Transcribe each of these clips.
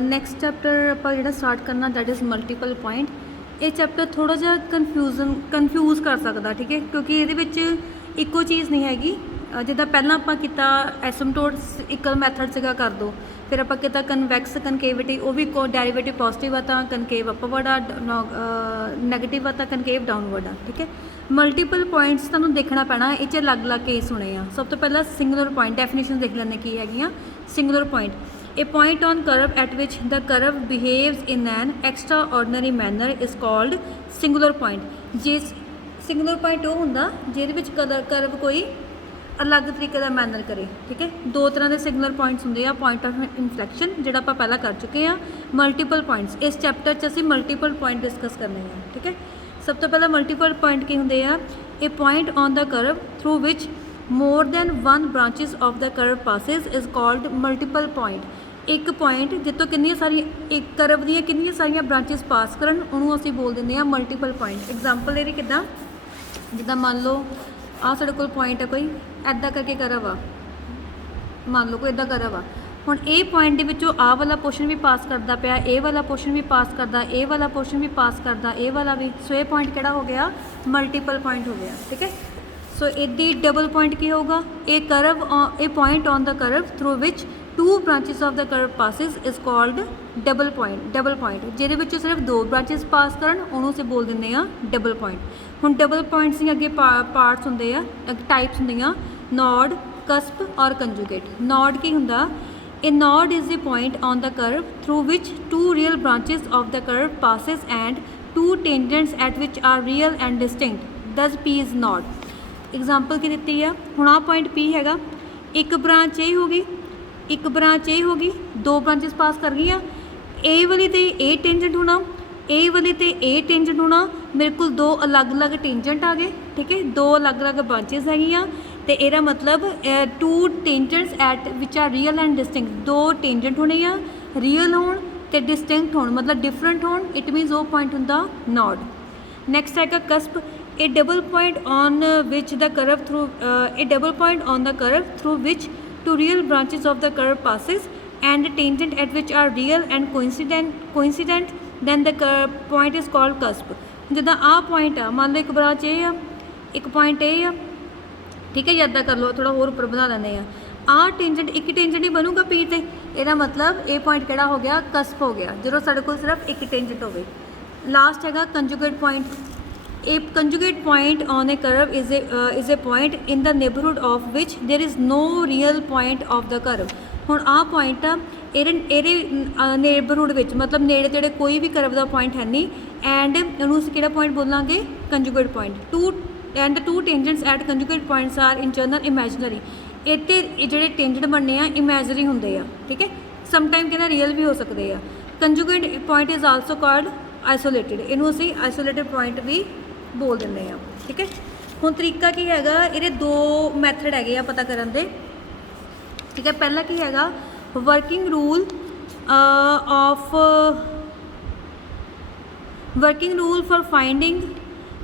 Next chapter ਆਪਾਂ ਜਿਹੜਾ start ਕਰਨਾ ਦੈਟ ਇਜ਼ ਮਲਟੀਪਲ ਪੁਆਇੰਟ। ਇਹ ਚੈਪਟਰ ਥੋੜ੍ਹਾ ਜਿਹਾ ਕਨਫਿਊਜ਼ ਕਰ ਸਕਦਾ, ਠੀਕ ਹੈ, ਕਿਉਂਕਿ ਇਹਦੇ ਵਿੱਚ ਇੱਕੋ ਚੀਜ਼ ਨਹੀਂ ਹੈਗੀ। ਜਿੱਦਾਂ ਪਹਿਲਾਂ ਆਪਾਂ ਕੀਤਾ ਐਸਮਟੋਡਿਕਲ ਮੈਥਡ ਸੀਗਾ ਕਰ ਦੋ, ਫਿਰ ਆਪਾਂ ਕੀਤਾ ਕਨਵੈਕਸ ਕਨਕੇਵਿਟੀ, ਉਹ ਵੀ ਡੈਰੀਵੇਟਿਵ ਪੋਜ਼ਿਟਿਵ ਆ ਤਾਂ ਕਨਕੇਵ ਅਪਵਰਡ ਆ, ਨੈਗੇਟਿਵ ਆ ਤਾਂ ਕਨਕੇਵ ਡਾਊਨਵਰਡ ਆ, ਠੀਕ ਹੈ। ਮਲਟੀਪਲ ਪੁਆਇੰਟਸ ਤੁਹਾਨੂੰ ਦੇਖਣਾ ਪੈਣਾ, ਇਹ 'ਚ ਅਲੱਗ-ਅਲੱਗ ਕੇਸ ਹੋਣੇ ਆ। ਸਭ ਤੋਂ ਪਹਿਲਾਂ ਸਿੰਗੂਲਰ ਪੁਆਇੰਟ ਡੈਫੀਨੇਸ਼ਨ ਦੇਖ ਲੈਂਦੇ ਕੀ ਹੈਗੀਆਂ। Singular point, a point on curve at which the curve behaves in an extraordinary manner is called singular point। ਜੇ ਸਿੰਗੂਲਰ ਪੁਆਇੰਟ ਉਹ ਹੁੰਦਾ ਜਿਹਦੇ ਵਿੱਚ ਕਰਵ ਕੋਈ ਅਲੱਗ ਤਰੀਕੇ ਦਾ ਮੈਨਰ ਕਰੇ, ਠੀਕ ਹੈ। ਦੋ ਤਰ੍ਹਾਂ ਦੇ ਸਿੰਗੂਲਰ ਪੁਆਇੰਟਸ ਹੁੰਦੇ ਆ, ਪੁਆਇੰਟ ਆਫ ਇਨਫਲੈਕਸ਼ਨ ਜਿਹੜਾ ਆਪਾਂ ਪਹਿਲਾਂ ਕਰ ਚੁੱਕੇ ਆ, ਮਲਟੀਪਲ ਪੁਆਇੰਟਸ। ਇਸ ਚੈਪਟਰ 'ਚ ਅਸੀਂ ਮਲਟੀਪਲ ਪੁਆਇੰਟ ਡਿਸਕਸ ਕਰਨੇ ਆ, ਠੀਕ ਹੈ। ਸਭ ਤੋਂ ਪਹਿਲਾਂ ਮਲਟੀਪਲ ਪੁਆਇੰਟ ਕੀ ਹੁੰਦੇ ਆ? ਇਹ point on the curve through which more than one branches of the curve passes is called multiple point। ਇੱਕ ਪੁਆਇੰਟ ਜਿੱਤੋਂ ਕਿੰਨੀਆਂ ਸਾਰੀਆਂ ਇੱਕ ਕਰਵ ਦੀਆਂ ਕਿੰਨੀਆਂ ਸਾਰੀਆਂ ਬ੍ਰਾਂਚਿਸ ਪਾਸ ਕਰਨ ਉਹਨੂੰ ਅਸੀਂ ਬੋਲ ਦਿੰਦੇ ਆ ਮਲਟੀਪਲ ਪੁਆਇੰਟ। ਐਗਜ਼ਾਮਪਲ ਇਹਦੀ ਕਿੱਦਾਂ? ਜਿੱਦਾਂ ਮੰਨ ਲਓ ਆਹ ਸਾਡੇ ਕੋਲ ਪੁਆਇੰਟ ਹੈ ਕੋਈ, ਐਦਾਂ ਕਰਕੇ ਕਰਵ ਆ, ਮੰਨ ਲਓ ਕੋਈ ਇੱਦਾਂ ਕਰਵ ਆ। ਹੁਣ ਇਹ ਪੁਆਇੰਟ ਦੇ ਵਿੱਚੋਂ ਆਹ ਵਾਲਾ ਪੋਰਸ਼ਨ ਵੀ ਪਾਸ ਕਰਦਾ ਪਿਆ, ਇਹ ਵਾਲਾ ਪੋਰਸ਼ਨ ਵੀ ਪਾਸ ਕਰਦਾ, ਇਹ ਵਾਲਾ ਪੋਰਸ਼ਨ ਵੀ ਪਾਸ ਕਰਦਾ, ਇਹ ਵਾਲਾ ਵੀ। ਸੋ ਇਹ ਪੁਆਇੰਟ ਕਿਹੜਾ ਹੋ ਗਿਆ? ਮਲਟੀਪਲ ਪੁਆਇੰਟ ਹੋ ਗਿਆ, ਠੀਕ ਹੈ। ਸੋ ਇਹਦੀ ਡਬਲ ਪੁਆਇੰਟ ਕੀ ਹੋਊਗਾ? ਇਹ ਕਰਵ ਇਹ point on the curve through which two branches of the curve passes is called double point. Double point ਜਿਹਦੇ ਵਿੱਚੋਂ ਸਿਰਫ ਦੋ ਬ੍ਰਾਂਚਿਸ ਪਾਸ ਕਰਨ ਉਹਨੂੰ ਅਸੀਂ ਬੋਲ ਦਿੰਦੇ ਆ ਡਬਲ ਪੁਆਇੰਟ। ਹੁਣ ਡਬਲ ਪੁਆਇੰਟਸ ਦੀਆਂ ਅੱਗੇ ਪਾਰਟਸ ਹੁੰਦੇ ਆ, ਟਾਈਪਸ ਹੁੰਦੀਆਂ, ਨੋਡ, ਕਸਪ ਔਰ ਕੰਜੂਗੇਟ। ਨੋਡ ਕੀ ਹੁੰਦਾ? A node is a point on the curve through which two real branches of the curve passes and two tangents at which are real and distinct, thus P is node। Example की दी है, हुण आ point P हैगा, एक branch ए होगी, एक branch ए होगी, दो branches पास कर गई, ए वाली ते ए टेंजेंट होना, ए वाली ते ए टेंजेंट होना, मेरे को दो अलग अलग टेंजेंट आ गए, ठीक है, दो अलग अलग ब्रांचेस हैगियां। तो यदा मतलब two tangents at which are real and distinct, दो टेंजेंट होने आ, रियल होण ते डिस्टिंक्ट होण मतलब डिफरेंट होण, इट मीनस वो पॉइंट हुंदा नॉड। नैक्सट हैगा cusp, a double point on which the curve through a double point on the curve through which two real branches of the curve passes and a tangent at which are real and coincident then the point is called cusp। जिदा आ point आ, मान लो एक branch ए आ, एक point A आ, ठीक है, यादा कर लो, थोड़ा होर उपर बना देने आ टेंजेंट, एक टेंजेंट ही बनूगा पी ते, ਇਹਦਾ मतलब ए पॉइंट ਕਿਹੜਾ ਹੋ ਗਿਆ? ਕਸਪ ਹੋ ਗਿਆ, ਜਦੋਂ ਸਾਡੇ ਕੋਲ ਸਿਰਫ ਇੱਕ ਟੇਂजेंट ਹੋਵੇ। ਲਾਸਟ ਹੈਗਾ conjugate point. A conjugate point on a curve is a point in the neighborhood of which there is no real point of the curve। ਹੁਣ ਆਹ ਪੁਆਇੰਟ ਆ, ਇਹਦੇ ਨੇਬਰਹੁੱਡ ਵਿੱਚ ਮਤਲਬ ਨੇੜੇ ਤੇੜੇ ਕੋਈ ਵੀ ਕਰਵ ਦਾ ਪੁਆਇੰਟ ਹੈ ਨਹੀਂ, ਐਂਡ ਉਹਨੂੰ ਅਸੀਂ ਕਿਹੜਾ ਪੁਆਇੰਟ ਬੋਲਾਂਗੇ? Conjugate point. Two tangents at conjugate points are in general imaginary. ਇੱਥੇ ਜਿਹੜੇ ਟੇਂਜੈਂਟ ਬਣਨੇ ਆ ਇਮੈਜਨਰੀ ਹੁੰਦੇ ਆ, ਠੀਕ ਹੈ, ਸਮਟਾਈਮ ਕਹਿੰਦਾ ਰੀਅਲ ਵੀ ਹੋ ਸਕਦੇ ਆ। Conjugate point is also called isolated, ਇਹਨੂੰ ਅਸੀਂ ਆਈਸੋਲੇਟਿਡ ਪੁਆਇੰਟ ਵੀ बोल देंगे हैं, ठीक है। हुण तरीका की हैगा, ये दो मैथड हैगे आ पता करन दे, ठीक है। पहला की हैगा working rule for finding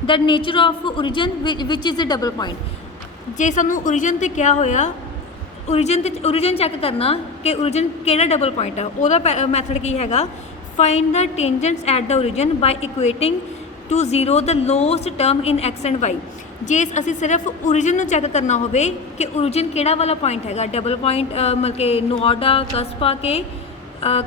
the nature of origin which is a double point. जे सानू ओरिजिन ते क्या होया, ओरिजिन चैक करना कि ओरिजिन केड़ा डबल पॉइंट है, ओहदा मैथड की हैगा find the tangents at the origin by equating to zero the lowest term in x and y. जे असी सिर्फ ओरिजिन में चैक करना हो कि ओरिजिन केड़ा वाला पॉइंट हैगा, डबल पॉइंट मतलब कि नॉड आ, कस्प आ के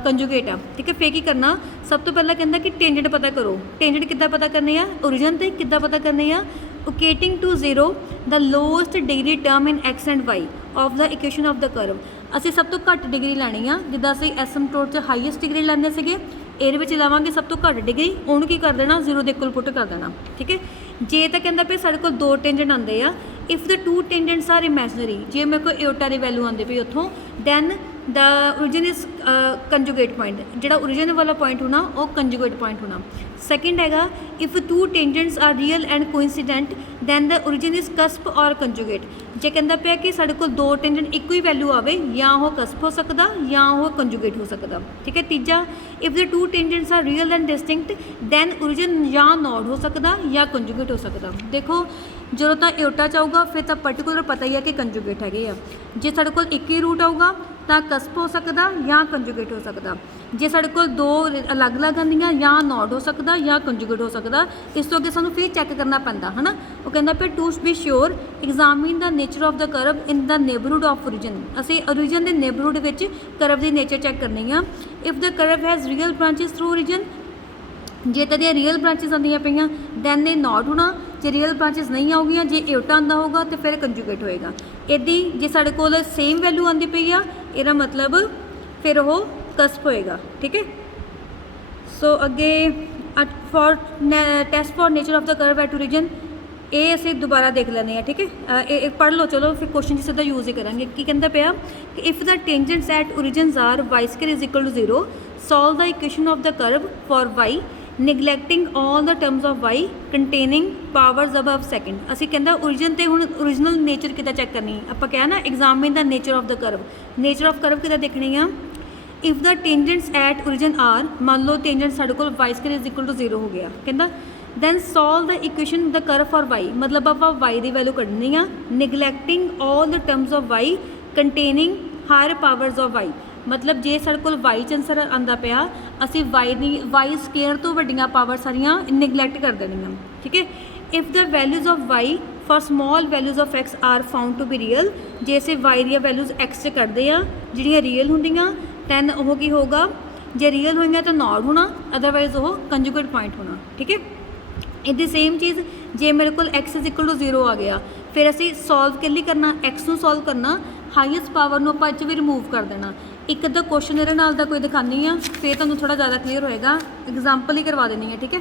कंजूगेट आ, ठीक है। फिर की करना, सब तो पहला कहता कि टेंजेंट पता करो। टेंजेंट किद्दां पता करने आ? ओरिजिन ते किद्दां पता करने आ? Equating to zero the lowest degree term in x and y of the equation of the curve. ਅਸੀਂ ਸਭ ਤੋਂ ਘੱਟ ਡਿਗਰੀ ਲੈਣੀ ਆ, ਜਿੱਦਾਂ ਅਸੀਂ ਐਸਮਟੋਡ 'ਚ ਹਾਈਐਸਟ ਡਿਗਰੀ ਲੈਂਦੇ ਸੀਗੇ, ਇਹਦੇ ਵਿੱਚ ਲਵਾਂਗੇ ਸਭ ਤੋਂ ਘੱਟ ਡਿਗਰੀ, ਉਹਨੂੰ ਕੀ ਕਰ ਦੇਣਾ? ਜ਼ੀਰੋ ਦੇ ਇਕੁਅਲ ਪੁੱਟ ਕਰ ਦੇਣਾ, ਠੀਕ ਹੈ। ਜੇ ਤਾਂ ਕਹਿੰਦਾ ਪਈ ਸਾਡੇ ਕੋਲ ਦੋ ਟੇਂਜੈਂਟ ਆਉਂਦੇ ਆ, if the two tangents are imaginary, ਜੇ ਮੇਰੇ ਕੋਲ ਏਓਟਾ ਦੀ ਵੈਲਿਊ ਆਉਂਦੀ ਪਈ ਉੱਥੋਂ, then the origin is conjugate point, जोड़ा ओरिजिन वाला पॉइंट होना वो कंजूगेट पॉइंट होना। सैकेंड हैगा if two tangents are real and coincident then the origin is cusp और कंजूगेट। जे कहता पिया कि साढ़े को दो टेंजेंट एक ही वैल्यू आवे, या वो कस्प हो सकता या वो कंजूगेट हो सकता, ठीक है। तीजा if the two tangents are real and distinct then origin या नॉड हो सकता या कंजूगेट हो सकता। देखो ਜਦੋਂ ਤਾਂ ਇਓਟਾ 'ਚ ਆਊਗਾ ਫਿਰ ਤਾਂ ਪਰਟੀਕੂਲਰ ਪਤਾ ਹੀ ਹੈ ਕਿ ਕੰਜੂਗੇਟ ਹੈਗੇ ਆ। ਜੇ ਸਾਡੇ ਕੋਲ ਇੱਕ ਹੀ ਰੂਟ ਆਊਗਾ ਤਾਂ ਕਸਪ ਹੋ ਸਕਦਾ ਜਾਂ ਕੰਜੂਗੇਟ ਹੋ ਸਕਦਾ। ਜੇ ਸਾਡੇ ਕੋਲ ਦੋ ਅਲੱਗ-ਅਲੱਗ ਆਉਂਦੀਆਂ ਜਾਂ ਨੋਟ ਹੋ ਸਕਦਾ ਜਾਂ ਕੰਜੂਗੇਟ ਹੋ ਸਕਦਾ। ਇਸ ਤੋਂ ਅੱਗੇ ਸਾਨੂੰ ਫਿਰ ਚੈੱਕ ਕਰਨਾ ਪੈਂਦਾ ਹੈ ਨਾ। ਉਹ ਕਹਿੰਦਾ ਪਿਆ to be sure examine the nature of the curve in the neighbourhood of origin. ਅਸੀਂ ਓਰੀਜਨ ਦੇ ਨੇਬਰਹੁੱਡ ਵਿੱਚ ਕਰਵ ਦੀ ਨੇਚਰ ਚੈੱਕ ਕਰਨੀ ਆ। If the curve has real branches through origin, ਜੇ ਤਾਂ ਦੀਆਂ ਰੀਅਲ ਬ੍ਰਾਂਚਿਸ ਆਉਂਦੀਆਂ ਪਈਆਂ ਦੈਨ ਇਹ ਨੋਟ ਹੋਣਾ। ਜੇ ਰੀਅਲ ਬ੍ਰਾਂਚਿਸ ਨਹੀਂ ਆਉਗੀਆਂ, ਜੇ ਇਓਟਾ ਆਉਂਦਾ ਹੋਊਗਾ ਤਾਂ ਫਿਰ ਕੰਜੂਗੇਟ ਹੋਏਗਾ। ਇੱਦਾਂ ਹੀ ਜੇ ਸਾਡੇ ਕੋਲ ਸੇਮ ਵੈਲਿਊ ਆਉਂਦੀ ਪਈ ਆ ਇਹਦਾ ਮਤਲਬ ਫਿਰ ਉਹ ਕਸਪ ਹੋਏਗਾ। ਠੀਕ ਹੈ। ਸੋ ਅੱਗੇ for test for nature of the curve at origin, ਇਹ ਅਸੀਂ ਦੁਬਾਰਾ ਦੇਖ ਲੈਂਦੇ ਹਾਂ। ਠੀਕ ਹੈ, ਇਹ ਪੜ੍ਹ ਲਓ ਚਲੋ, ਫਿਰ ਕੁਐਸਚਨ 'ਚ ਸਿੱਧਾ ਯੂਜ਼ ਹੀ ਕਰਾਂਗੇ। ਕੀ ਕਹਿੰਦਾ ਪਿਆ ਕਿ if the tangents at origins are y square is equal to 0, solve the equation of the curve for y neglecting all the terms of y containing powers above second। ਅਸੀਂ ਕਹਿੰਦਾ origin ਤੇ ਹੁਣ original nature ਕਿੱਦਾਂ check ਕਰਨੀ ਹੈ। ਆਪਾਂ ਕਿਹਾ ਨਾ examine the nature of the curve, nature of curve ਕਿੱਦਾਂ ਦੇਖਣੀ ਆ। If the tangents at origin are, ਮੰਨ ਲਓ ਟੈਂਜੈਂਟ ਸਾਡੇ ਕੋਲ y square is equal to 0 ਹੋ ਗਿਆ। ਕਹਿੰਦਾ then solve the equation the curve for y, ਮਤਲਬ ਆਪਾਂ y ਦੀ ਵੈਲਿਊ ਕੱਢਣੀ ਆ neglecting all the terms of y containing higher powers of y। ਮਤਲਬ ਜੇ ਸਾਡੇ ਕੋਲ y 'ਚ ਆਨਸਰ ਆਉਂਦਾ ਪਿਆ ਅਸੀਂ y ਸਕੇਅਰ ਤੋਂ ਵੱਡੀਆਂ ਪਾਵਰ ਸਾਰੀਆਂ ਨਿਗਲੈਕਟ ਕਰ ਦੇਣੀਆਂ। ਠੀਕ ਹੈ। If the values of y for small values of x are found to be real, ਜੇ ਅਸੀਂ y ਦੀਆਂ ਵੈਲਿਊਜ਼ x 'ਚ ਕੱਢਦੇ ਆ ਜਿਹੜੀਆਂ ਰੀਅਲ ਹੁੰਦੀਆਂ ਦੈਨ ਉਹ ਕੀ ਹੋਊਗਾ, ਜੇ ਰੀਅਲ ਹੋਈਆਂ ਤਾਂ ਨੋਟ ਹੋਣਾ, ਅਦਰਵਾਈਜ਼ ਉਹ ਕੰਜੂਗੇਟ ਪੁਆਇੰਟ ਹੋਣਾ। ਠੀਕ ਹੈ। ਇਹਦੀ ਸੇਮ ਚੀਜ਼ ਜੇ ਮੇਰੇ ਕੋਲ x ਇਜ਼ ਇਕੁਅਲ ਟੂ 0 ਆ ਗਿਆ ਫਿਰ ਅਸੀਂ ਸੋਲਵ ਕਿੱਲੀ ਕਰਨਾ, x ਨੂੰ ਸੋਲਵ ਕਰਨਾ, ਹਾਈਐਸਟ ਪਾਵਰ ਨੂੰ ਆਪਾਂ 'ਚ ਵੀ ਰਿਮੂਵ ਕਰ ਦੇਣਾ। ਇੱਕ ਅੱਧਾ ਕੁਐਸਚਨ ਇਹਦੇ ਨਾਲ ਦਾ ਕੋਈ ਦਿਖਾਉਂਦੀ ਆ ਫਿਰ ਤੁਹਾਨੂੰ ਥੋੜ੍ਹਾ ਜ਼ਿਆਦਾ ਕਲੀਅਰ ਹੋਏਗਾ। ਐਗਜ਼ਾਮਪਲ ਹੀ ਕਰਵਾ ਦੇਣੀ ਹੈ। ਠੀਕ ਹੈ।